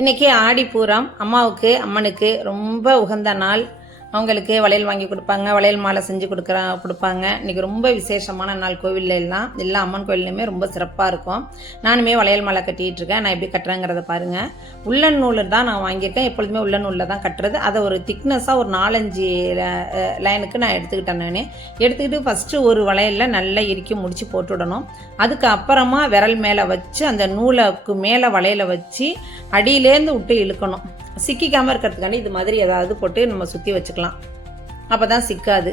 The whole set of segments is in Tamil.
இன்றைக்கி ஆடி பூரம் அம்மாவுக்கு அம்மனுக்கு ரொம்ப உகந்த நாள். அவங்களுக்கு வளையல் வாங்கி கொடுப்பாங்க வளையல் மாலை செஞ்சு கொடுக்குறா கொடுப்பாங்க. இன்றைக்கி ரொம்ப விசேஷமான நாள் கோவிலில் எல்லாம். எல்லா அம்மன் கோவில்லையுமே ரொம்ப சிறப்பாக இருக்கும். நானுமே வளையல் மாலை கட்டிகிட்டு இருக்கேன். நான் எப்படி கட்டுறேங்கிறத பாருங்கள் உள்ளன் நூல் தான் நான் வாங்கியிருக்கேன். எப்பொழுதுமே உள்ளன் நூலில் தான் கட்டுறது. அதை ஒரு திக்னஸாக ஒரு நாலஞ்சு லைனுக்கு நான் எடுத்துக்கிட்டேன் நான். எடுத்துக்கிட்டு ஃபஸ்ட்டு ஒரு வளையலில் நல்லா இறுக்கி முடித்து போட்டு விடணும். அதுக்கு அப்புறமா விரல் மேலே வச்சு அந்த நூலுக்கு மேலே வளையலை வச்சு அடியிலேருந்து விட்டு இழுக்கணும். சிக்கிக்காமல் இருக்கிறதுக்காண்டி இது மாதிரி ஏதாவது போட்டு நம்ம சுற்றி வச்சுக்கலாம். அப்போ தான் சிக்காது.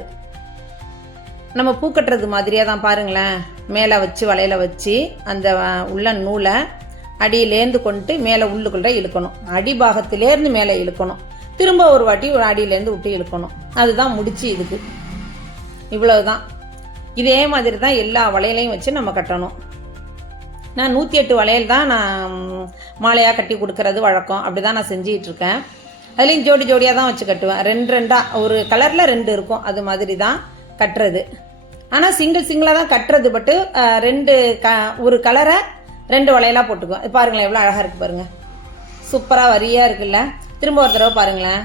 நம்ம பூ கட்டுறது மாதிரியே தான் பாருங்களேன். மேலே வச்சு வளையல வச்சு அந்த உள்ள நூலை அடியிலேருந்து கொண்டு மேலே உள்ளுக்குள்ள இழுக்கணும். அடிபாகத்திலேருந்து மேலே இழுக்கணும். திரும்ப ஒரு வாட்டி ஒரு அடியிலேருந்து விட்டு இழுக்கணும். அதுதான் முடிச்சு இதுக்கு. இவ்வளவுதான். இதே மாதிரி தான் எல்லா வளையலையும் வச்சு நம்ம கட்டணும். நான் நூற்றி எட்டு வளையல் தான் நான் மாலையாக கட்டி கொடுக்கறது வழக்கம். அப்படி தான் நான் செஞ்சிகிட்டு இருக்கேன் அதுலேயும் ஜோடி ஜோடியாக தான் வச்சு கட்டுவேன். ரெண்டு ரெண்டாக ஒரு கலரில் ரெண்டு இருக்கும். அது மாதிரி தான் கட்டுறது. ஆனால் சிங்கிள் சிங்கிளாக தான் கட்டுறது. பட்டு ரெண்டு க ஒரு கலரை ரெண்டு வளையலாக போட்டுக்குவேன். பாருங்களேன் எவ்வளோ அழகாக இருக்குது பாருங்கள் சூப்பராக வரியாக இருக்குல்ல. திரும்ப ஒரு தடவை பாருங்களேன்.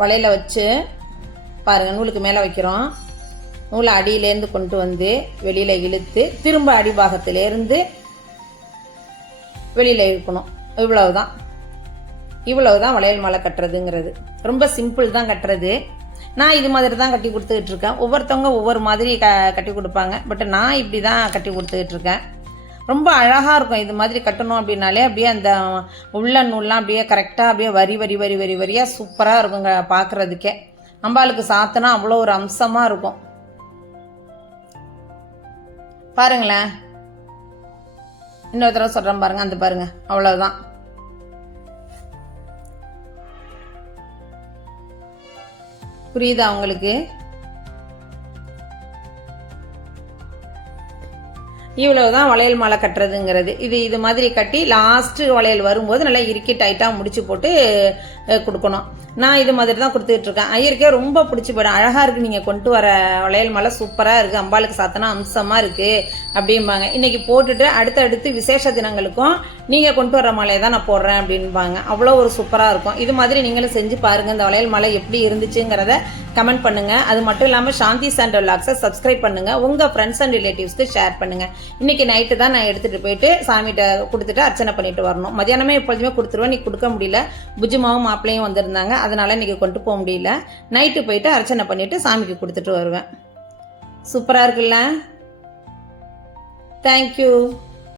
வளையல வச்சு பாருங்கள் நூலுக்கு மேலே வைக்கிறோம். நூலை அடியிலேருந்து கொண்டு வந்து வெளியில் இழுத்து திரும்ப அடிபாகத்திலேருந்து வெளியில் இழுக்கணும். இவ்வளவுதான். இவ்வளவுதான் வளையல் மாலை கட்டுறதுங்கிறது. ரொம்ப சிம்பிள் தான் கட்டுறது. நான் இது மாதிரி தான் கட்டி கொடுத்துக்கிட்டு இருக்கேன். ஒவ்வொருத்தவங்க ஒவ்வொரு மாதிரி க கட்டி கொடுப்பாங்க. பட் நான் இப்படி தான் கட்டி கொடுத்துக்கிட்டு இருக்கேன். ரொம்ப அழகாக இருக்கும் இது மாதிரி கட்டணும் அப்படின்னாலே அப்படியே அந்த உள்ள நூல்லாம் அப்படியே கரெக்டாக அப்படியே வரி வரி வரி வரி வரியாக சூப்பராக இருக்குங்க பார்க்குறதுக்கே அம்பாளுக்கு சாத்தினா அவ்வளோ ஒரு அம்சமாக இருக்கும். பாருங்களேன். இன்னொரு தடவை சொல்கிறேன் பாருங்க அந்த பாருங்க அவ்வளோதான் புரியுதா உங்களுக்கு? இவ்வளவுதான் வளையல் மாலை கட்டுறதுங்கிறது. இது இது மாதிரி கட்டி லாஸ்ட்டு வளையல் வரும்போது நல்லா இறுக்கி டைட்டாக முடிச்சு போட்டு கொடுக்கணும். நான் இது மாதிரி தான் கொடுத்துட்ருக்கேன் ஐயருக்கே ரொம்ப பிடிச்சி போயிடும். அழகாக இருக்குது நீங்கள் கொண்டு வர வளையல் மாலை. சூப்பராக இருக்குது அம்பாளுக்கு சாத்தனா அம்சமாக இருக்குது அப்படிம்பாங்க. இன்றைக்கி போட்டுட்டு அடுத்தடுத்து விசேஷ தினங்களுக்கும் நீங்கள் கொண்டு வர மாலையை தான் நான் போடுறேன் அப்படின்பாங்க அவ்வளோ ஒரு சூப்பராக இருக்கும். இது மாதிரி நீங்களும் செஞ்சு பாருங்கள் இந்த வளையல் மாலை எப்படி இருந்துச்சுங்கிறத கமெண்ட் பண்ணுங்கள் அது மட்டும் இல்லாமல் சாந்தி சாண்ட் விலாக்ஸை சப்ஸ்கிரைப் பண்ணுங்கள் உங்கள் ஃப்ரெண்ட்ஸ் அண்ட் ரிலேட்டிவ்ஸ்க்கு ஷேர் பண்ணுங்கள் இன்றைக்கி நைட்டு தான் நான் எடுத்துகிட்டு போயிட்டு சாமிகிட்ட கொடுத்துட்டு அர்ச்சனை பண்ணிட்டு வரணும். மதியானமே எப்பொழுதுமே கொடுத்துருவேன். நீ கொடுக்க முடியல. புஜுமாவும் மாப்பிள்ளையும் வந்திருந்தாங்க. அதனால் இன்னைக்கு கொண்டு போக முடியல. நைட்டு போயிட்டு அர்ச்சனை பண்ணிவிட்டு சாமிக்கு கொடுத்துட்டு வருவேன். சூப்பராக இருக்குல்ல? தேங்க்யூ